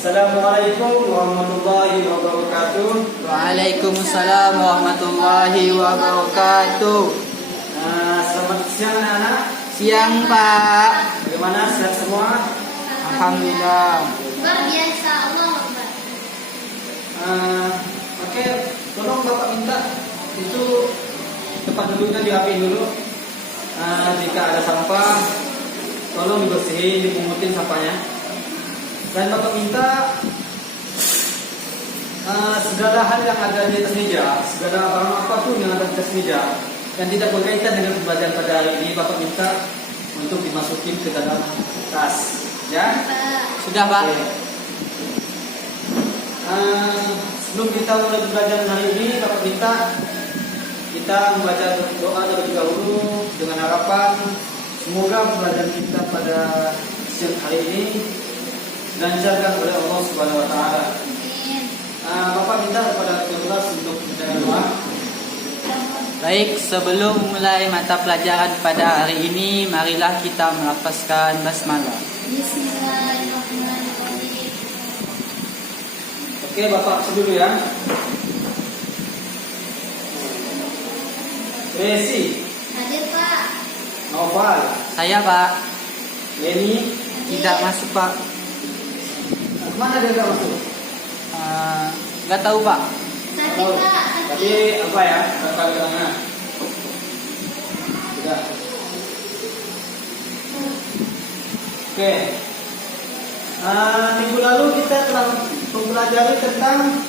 Assalamualaikum warahmatullahi wabarakatuh. Waalaikumsalam warahmatullahi wabarakatuh. Selamat siang anak-anak. Siang Pak. Bagaimana, sehat semua? Alhamdulillah. Luar biasa, Allah Akbar. Oke, tolong Bapak minta itu tempat duduknya dirapiin dulu. Jika ada sampah, tolong dibersihin, dipungutin sampahnya. Dan Bapak minta segala hal yang ada di atas meja, segala barang apapun yang ada di atas meja yang tidak berkaitan dengan pembelajaran pada hari ini, Bapak minta untuk dimasukin ke dalam tas, ya? Sudah Pak. Oke. Sebelum kita mulai pembelajaran hari ini, Bapak minta kita membaca doa terlebih dahulu dengan harapan semoga pembelajaran kita pada siang hari ini dilancarkan oleh Allah Subhanahu wa taala. Bapak minta kepada kelas untuk membaca doa. Baik, sebelum mulai mata pelajaran pada hari ini, marilah kita melafazkan basmalah. Bismillahirrahmanirrahim. Oke, Bapak dulu ya. Resi, Hadir Pak. Noval, Saya Pak. Leni, Tidak masuk Pak. kemana dia nggak masuk? Nggak tahu Pak. Sakit Pak. Tapi apa ya? Apa di tengah? Sudah. Oke. Minggu lalu kita telah mempelajari tentang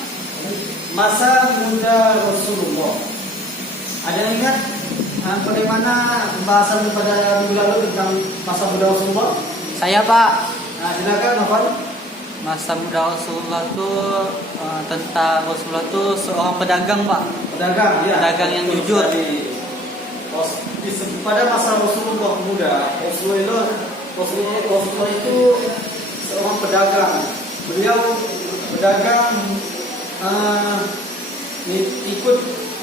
masa muda Rasulullah. Ada yang ingat bagaimana pembahasan pada minggu lalu tentang masa muda Rasulullah? Saya Pak. Silakan Novel. Masa muda Rasulullah itu tentang Rasulullah itu seorang pedagang Pak. Pedagang, ya. Pedagang yang jujur. Pada masa Rasulullah muda, Rasulullah itu seorang pedagang. Beliau pedagang ikut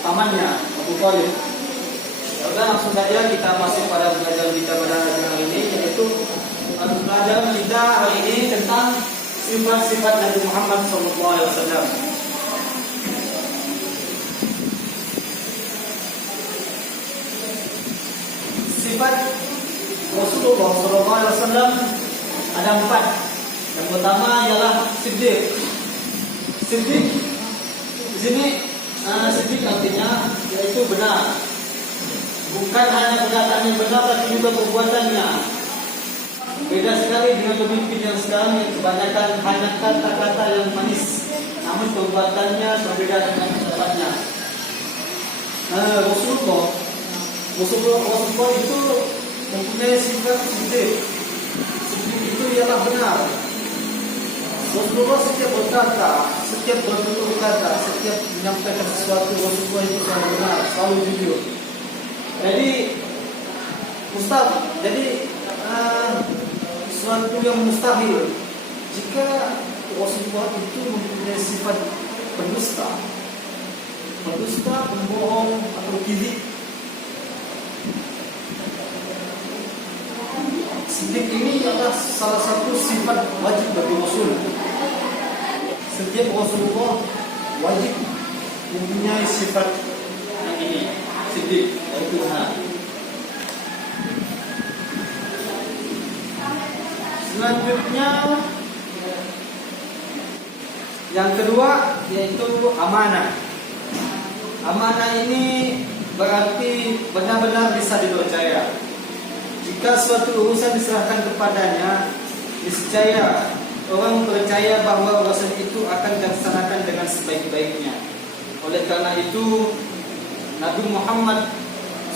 pamannya Abu Thalib. Ya udah, langsung saja kita masuk pada pelajaran kita pada hari ini, yaitu pelajaran kita hari ini tentang sifat-sifat Nabi Muhammad SAW. Sifat Rasulullah SAW ada 4. Yang pertama ialah Siddiq. Siddiq di sini Siddiq artinya yaitu benar. Bukan hanya perkataannya benar, tapi juga perbuatannya. Beda sekali dengan pemimpin yang sekarang yang kebanyakan hanya kata-kata yang manis, namun perbuatannya berbeda dengan ucapannya. Rasulullah itu mempunyai sifat Siddiq. Siddiq itu ialah benar. Rasulullah setiap berkata, setiap bertutur kata, setiap menyampaikan sesuatu, Rasulullah itu selalu benar, selalu jujur. Jadi sesuatu yang mustahil jika Rasulullah itu mempunyai sifat pendusta, pembohong atau kizib. Siddiq ini adalah salah satu sifat wajib bagi Rasul. Setiap Rasulullah wajib mempunyai sifat yang ini, Siddiq, yaitu benar. Selanjutnya yang kedua yaitu amanah. Amanah ini berarti benar-benar bisa dipercaya. Jika suatu urusan diserahkan kepadanya, niscaya orang percaya bahwa urusan itu akan dilaksanakan dengan sebaik-baiknya. Oleh karena itu, Nabi Muhammad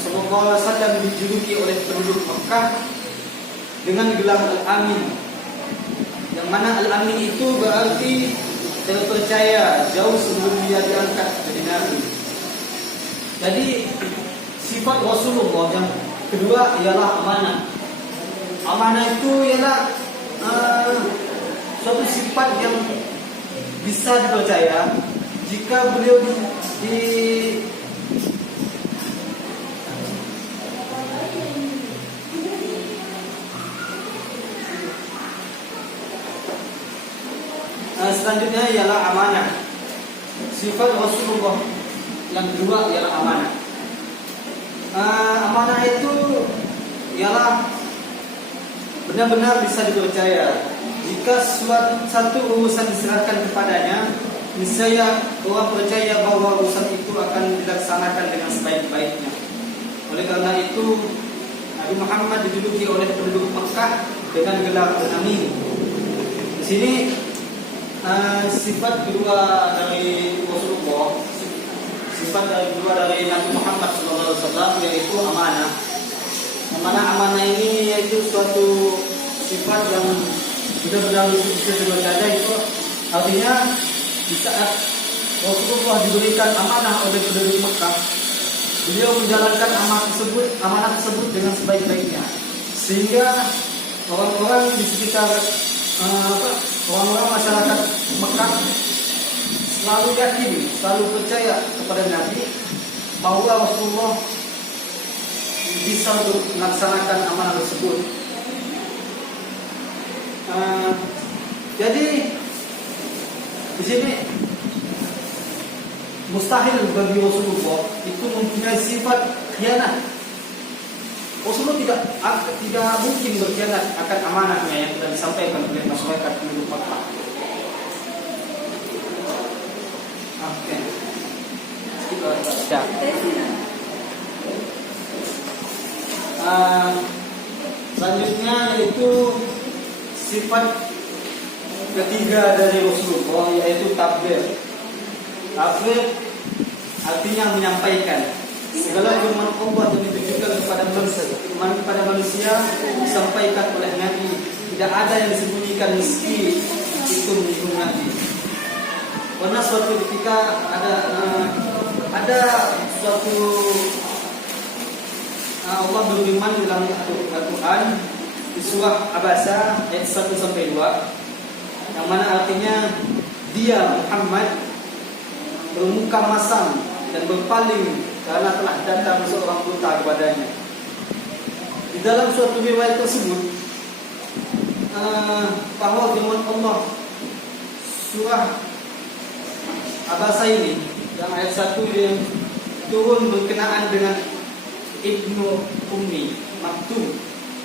SAW dijuluki oleh penduduk Mekah dengan gelar Al-Amin, yang mana Al-Amin itu berarti terpercaya jauh sebelum dia diangkat jadi Nabi. Jadi sifat Rasulullah yang kedua ialah amanah. Amanah itu ialah suatu sifat yang bisa dipercaya jika beliau Selanjutnya ialah amanah. Sifat Rasulullah yang kedua ialah amanah. Amanah itu ialah benar-benar bisa dipercaya. Jika satu urusan diserahkan kepadanya, niscaya orang percaya bahwa urusan itu akan dilaksanakan dengan sebaik-baiknya. Oleh karena itu, Nabi Muhammad dijuluki oleh penduduk Makkah dengan gelar Amin. Di sini sifat kedua dari Rasulullah, sifat kedua dari Nabi Muhammad SAW yaitu amanah. Amanah ini yaitu suatu sifat yang benar-benar bisa dipercaya. Itu artinya di saat Rasulullah diberikan amanah oleh penduduk Mekah, beliau menjalankan amanah tersebut dengan sebaik-baiknya, sehingga orang-orang di sekitar orang-orang masyarakat Mekah selalu yakin, selalu percaya kepada Nabi bahwa Rasulullah bisa untuk melaksanakan amanah tersebut. Jadi di sini mustahil bagi Rasulullah itu mempunyai sifat khianat. Rasulullah tidak mungkin berkhianat akan amanahnya yang telah disampaikan oleh masyarakat penduduk Makkah. Oke. Selanjutnya yaitu sifat ketiga dari Rasulullah yaitu tabligh. Tabligh artinya menyampaikan segala firman Allah yang ditujukan kepada manusia disampaikan oleh Nabi. Tidak ada yang disembunyikan meski itu menyinggung Nabi. Karena suatu ketika ada suatu Allah berfirman dalam Al-Quran di surah Abasa ayat 1 sampai 2, yang mana artinya dia Muhammad bermuka masam dan berpaling karena telah datang seorang buta kepadanya. Di dalam suatu riwayat tersebut bahwa firman Allah surah Abasa ini yang ayat 1 yang turun berkenaan dengan Ibnu Ummi Maktum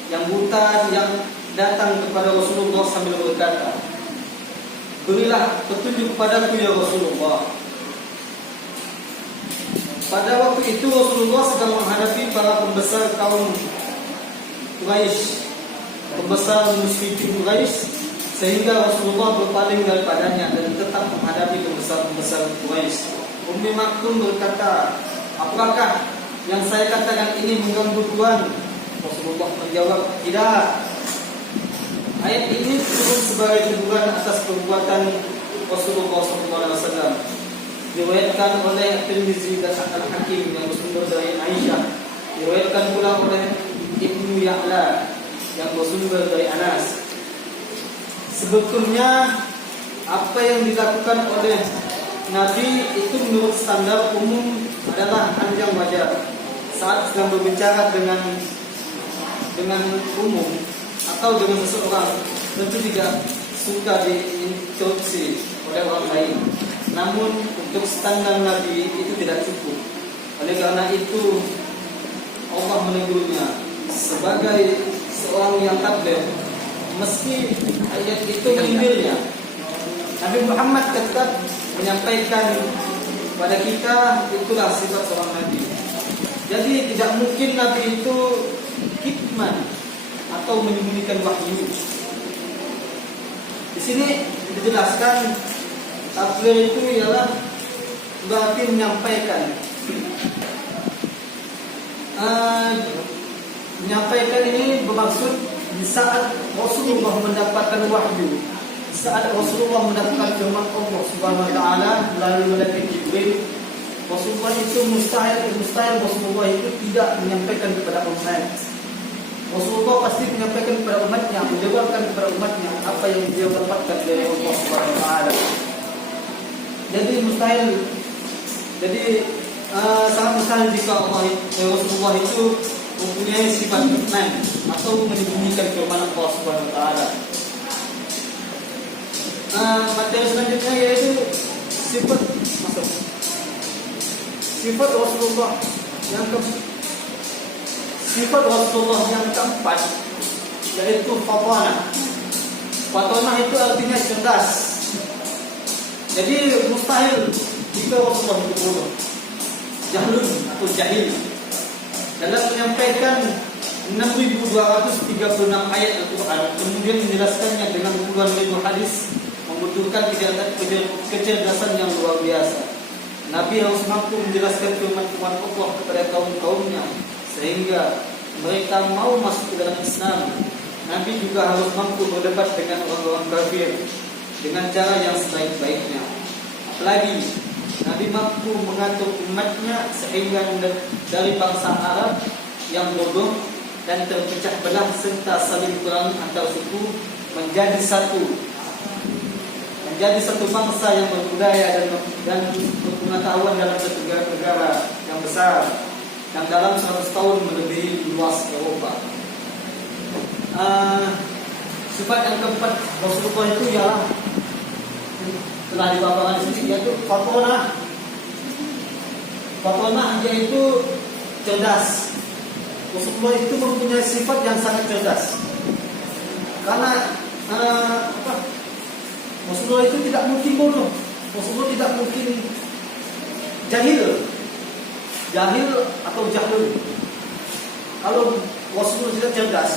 yang buta yang datang kepada Rasulullah sambil berkata, "Berilah petunjuk kepadaku ya Rasulullah." Pada waktu itu Rasulullah sedang menghadapi para pembesar kaum Quraisy, pembesar musyrikin Quraisy, sehingga Rasulullah berpaling daripadanya dan tetap menghadapi pembesar Quraisy. Ummi Maktum berkata, "Apakah yang saya katakan ini mengganggu Tuhan?" Rasulullah menjawab, "Tidak." Ayat ini turun sebagai teguran atas perbuatan Rasulullah SAW. Diriwayatkan oleh Tirmizi dan Al-Hakim yang bersumber dari Aisyah. Diriwayatkan pula oleh Ibnu Ya'la yang bersumber dari Anas. Sebetulnya apa yang dilakukan oleh Nabi itu menurut standar umum adalah hal yang wajar. Saat sedang berbicara dengan umum atau dengan seseorang, tentu tidak suka diinterupsi oleh orang lain. Namun untuk standar Nabi itu tidak cukup. Oleh karena itu Allah menegurnya sebagai seorang yang tabligh, meski ayat itu menyindirnya. Nabi Muhammad tetap menyampaikan pada kita, itulah sifat seorang Nabi. Jadi tidak mungkin Nabi itu kitman atau menyembunyikan wahyu. Di sini dijelaskan tabligh itu ialah berarti menyampaikan. Menyampaikan ini bermaksud di saat Rasulullah mendapatkan wahyu, di saat Rasulullah mendapatkan firman Allah Subhanahu wa taala melalui malaikat Jibril, Rasulullah itu mustahil Rasulullah itu tidak menyampaikan kepada umat. Rasulullah pasti menyampaikan kepada umatnya, menjabarkan kepada umatnya apa yang dia dapatkan dari Allah Subhanahu wa taala. Jadi sangat mustahil jika Rasulullah itu mempunyai sifat kitman atau menyembunyikan firman Allah Subhanahu wa taala. Materi selanjutnya yaitu sifat masuk. Sifat Rasulullah yang ke sifat Rasulullah yang keempat yaitu fatwana. Fatwana itu artinya cerdas. Jadi mustahil jika Rasulullah itu bodoh, jahlun atau jahil. Dalam menyampaikan 6.236 ayat Al-Quran, kemudian menjelaskannya dengan puluhan ribu hadis, membutuhkan kecerdasan yang luar biasa. Nabi harus mampu menjelaskan firman-firman Allah kepada kaum-kaumnya sehingga mereka mau masuk ke dalam Islam. Nabi juga harus mampu berdebat dengan orang-orang kafir dengan cara yang sebaik-baiknya. Apalagi Nabi mampu mengatur umatnya sehingga dari bangsa Arab yang bodoh dan terpecah belah serta saling perang antar suku menjadi satu bangsa yang berbudaya dan berpengetahuan dalam satu negara yang besar yang dalam 100 tahun melebihi luas Eropa. Sifat yang keempat Rasulullah itu ialah telah dipaparkan di sini, yaitu fatwana. Fatwana yaitu cerdas. Rasulullah itu mempunyai sifat yang sangat cerdas. Karena Rasulullah itu tidak mungkin bodoh. Rasulullah tidak mungkin jahil atau jahil. Kalau Rasulullah tidak cerdas,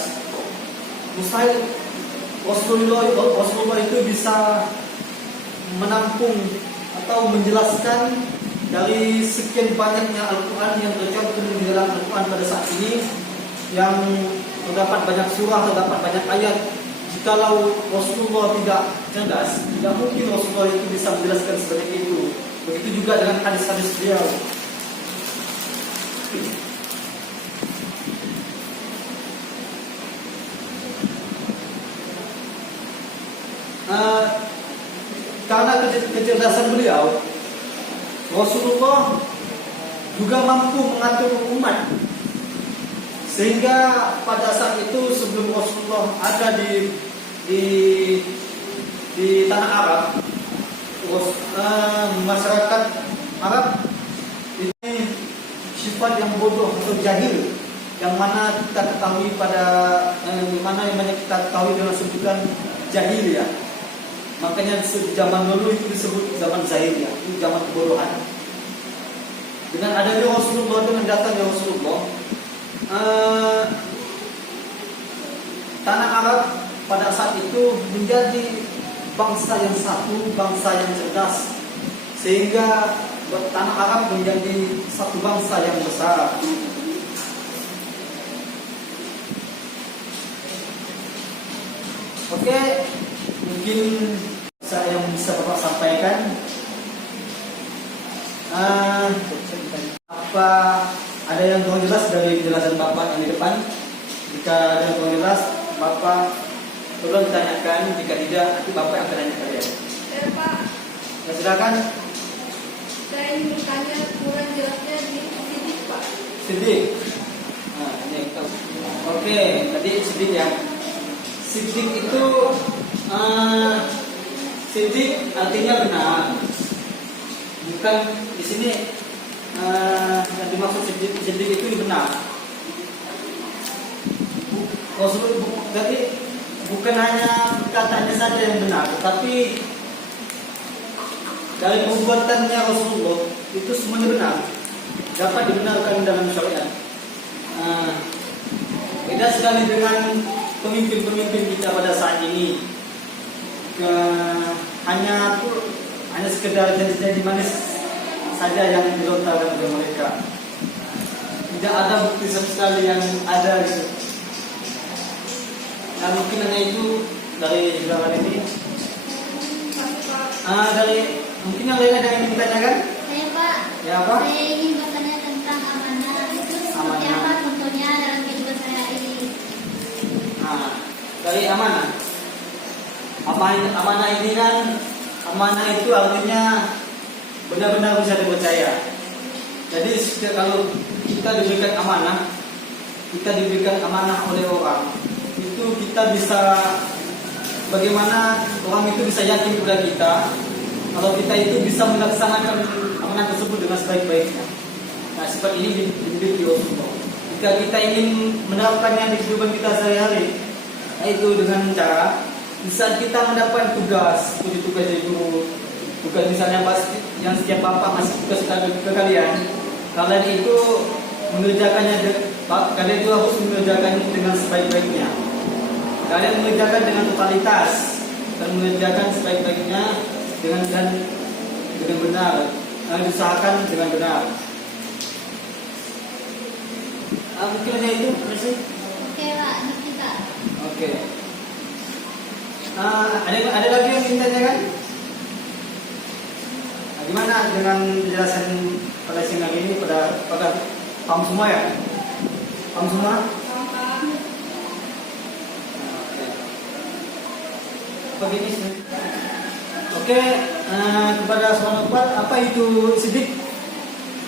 mustahil Rasulullah itu bisa menampung atau menjelaskan dari sekian banyaknya Al-Quran yang tercantum di dalam Al-Quran pada saat ini, yang terdapat banyak surah, terdapat banyak ayat. Jikalau Rasulullah tidak cerdas, tidak mungkin Rasulullah itu bisa menjelaskan sebanyak itu. Begitu juga dengan hadis-hadis beliau. Karena kecerdasan beliau, Rasulullah juga mampu mengatur umat, sehingga pada saat itu sebelum Rasulullah ada di tanah Arab, masyarakat Arab ini sifat yang bodoh atau jahil, yang mana kita ketahui yang banyak kita ketahui dengan sebutan jahiliyah. Makanya zaman dulu itu disebut zaman jahiliyah, itu zaman kebodohan. Dengan adanya Rasulullah, dengan datangnya Rasulullah, tanah Arab pada saat itu menjadi bangsa yang satu, bangsa yang cerdas, sehingga tanah Arab menjadi satu bangsa yang besar. Oke, mungkin saya yang bisa Bapak sampaikan. Apa ada yang kurang jelas dari penjelasan Bapak yang di depan? Jika ada yang kurang jelas, Bapak perlu ditanyakan. Jika tidak, nanti Bapak yang akan tanya kalian. Ya, Pak. Ya, silakan. Saya ingin bertanya kurang jelasnya di Siddiq, Pak. Siddiq. Nah, ini tahu. Oke, tadi Siddiq ya. Siddiq itu Siddiq artinya benar. Bukan di sini yang dimaksud Siddiq itu benar. Jadi bukan hanya katanya saja yang benar, tapi dari perbuatannya Rasulullah itu semuanya benar, dapat dibenarkan dalam syariat. Beda sekali dengan pemimpin-pemimpin kita pada saat ini. Hanya sekedar janji-janji manis saja yang dilontarkan oleh mereka. Tidak ada bukti sama sekali yang ada gitu. Nah, mungkin hanya itu dari jawaban ini. Mungkin yang lain ada yang ingin ditanyakan? Saya, Pak. Ya, apa? Saya ingin bertanya tentang amanah. Itu seperti Amanah. apa contohnya dalam kehidupan saya ini? Nah, dari amanah. Amanah ini kan, amanah itu artinya benar-benar bisa dipercaya. Jadi kalau kita diberikan amanah oleh orang, itu kita bisa bagaimana orang itu bisa yakin kepada kita kalau kita itu bisa melaksanakan amanat tersebut dengan sebaik-baiknya. Nah, sifat ini dimiliki Rasulullah. Jika kita ingin menerapkannya di kehidupan kita sehari-hari, yaitu dengan cara di saat kita mendapat tugas, seperti tugas dari guru, tugas misalnya yang setiap bapak masih tugas ke kalian, kalian itu mengerjakannya, kalian itu harus mengerjakannya dengan sebaik-baiknya. Kalian mengerjakan dengan totalitas dan mengerjakan sebaik-baiknya dengan benar, diusahakan dengan benar. Mungkin hanya itu, masih. Oke Pak, ini kita. Oke. Ada lagi yang ingin tanyakan? Gimana dengan penjelasan pada siang hari ini pada paham semua ya? Paham semua? Begini. Oke, kepada sahabat, apa itu sidik?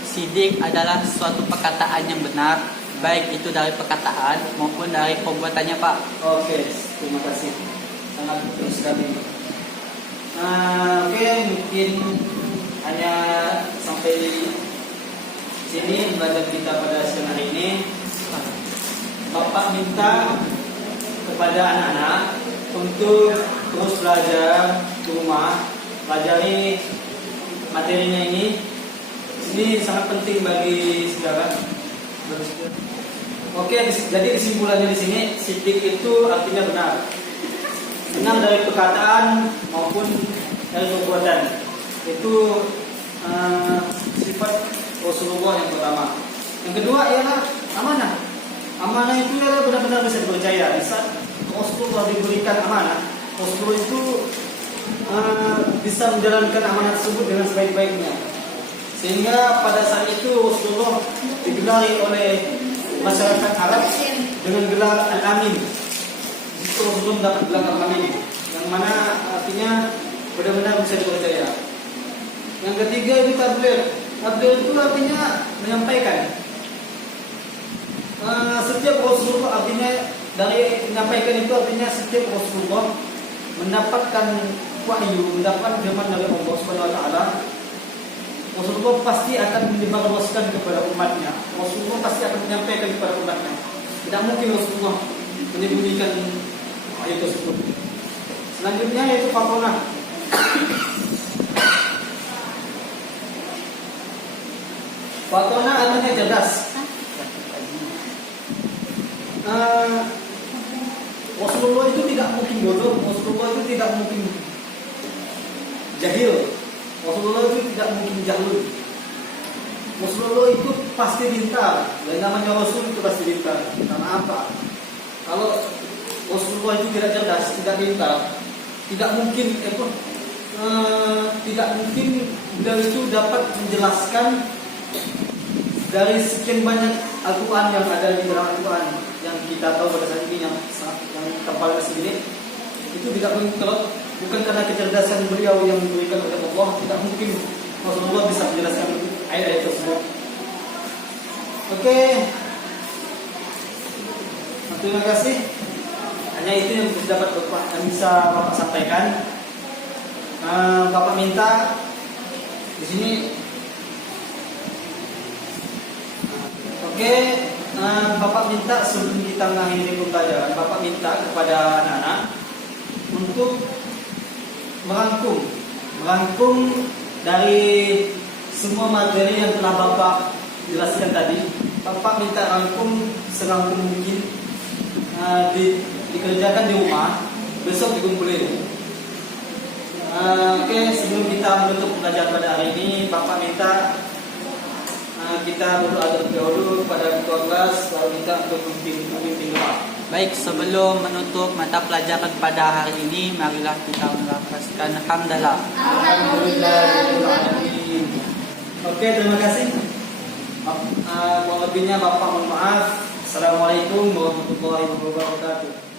Sidik adalah suatu perkataan yang benar, baik itu dari perkataan maupun dari perbuatannya, Pak. Oke, terima kasih. Sangat betul sekali. Oke, mungkin hanya sampai sini belajar kita pada siang hari ini. Bapak minta kepada anak-anak untuk terus belajar di rumah, pelajari materinya ini. Ini sangat penting bagi saudara. Oke, jadi kesimpulannya di sini, sidik itu artinya benar. Benar dari perkataan maupun dari perbuatan. Itu sifat Rasulullah yang pertama. Yang kedua ialah amanah. Amanah itu ialah benar-benar bisa dipercaya. Di saat Rasulullah diberikan amanah, Rasulullah itu bisa menjalankan amanah tersebut dengan sebaik-baiknya. Sehingga pada saat itu Rasulullah digelari oleh masyarakat Arab dengan gelar Al-Amin. Itu Rasulullah mendapat gelar Al-Amin, yang mana artinya benar-benar bisa dipercaya. Yang ketiga itu tabligh. Tabligh itu artinya menyampaikan. Setiap Rasulullah artinya dari menyampaikan itu artinya setiap Rasulullah mendapatkan wahyu, mendapatkan firman dari Allah Subhanahu wa taala. Rasulullah pasti akan menyebarluaskan kepada umatnya. Rasulullah pasti akan menyampaikan kepada umatnya. Tidak mungkin Rasulullah menyembunyikan ayat tersebut. Selanjutnya yaitu fatonah. Fatonah artinya cerdas. Rasulullah itu tidak mungkin bodoh. Rasulullah itu tidak mungkin jahil. Rasulullah itu tidak mungkin jahil. Rasulullah itu pasti pintar. Dan namanya Rasul itu pasti pintar. Karena apa? Kalau Rasulullah itu tidak cerdas, tidak pintar, tidak mungkin beliau itu dapat menjelaskan dari sekian banyak Al-Quran yang ada di dalam Al-Quran yang kita tahu pada saat ini yang terpaling segini. Itu tidak mungkin kalau bukan karena kecerdasan beliau yang diberikan oleh Allah, tidak mungkin Rasulullah bisa menjelaskan ayat-ayat tersebut. Oke. Terima kasih. Hanya itu yang bisa Bapak sampaikan. Bapak minta di sini. Oke. Bapak minta sebelum kita mengakhiri pembelajaran, Bapak minta kepada anak-anak untuk merangkum dari semua materi yang telah Bapak jelaskan tadi. Bapak minta rangkum serangkum mungkin, dikerjakan di rumah, besok dikumpulin. Oke, sebelum kita menutup pembelajaran pada hari ini, Bapak minta kita berdoa terlebih dahulu kepada ketua kelas, lalu minta untuk memimpin doa. Baik, sebelum menutup mata pelajaran pada hari ini, marilah kita melafazkan hamdalah. Alhamdulillahirrahmanirrahim. Oke, terima kasih. Kurang lebihnya Bapak mohon maaf. Assalamualaikum warahmatullahi wabarakatuh.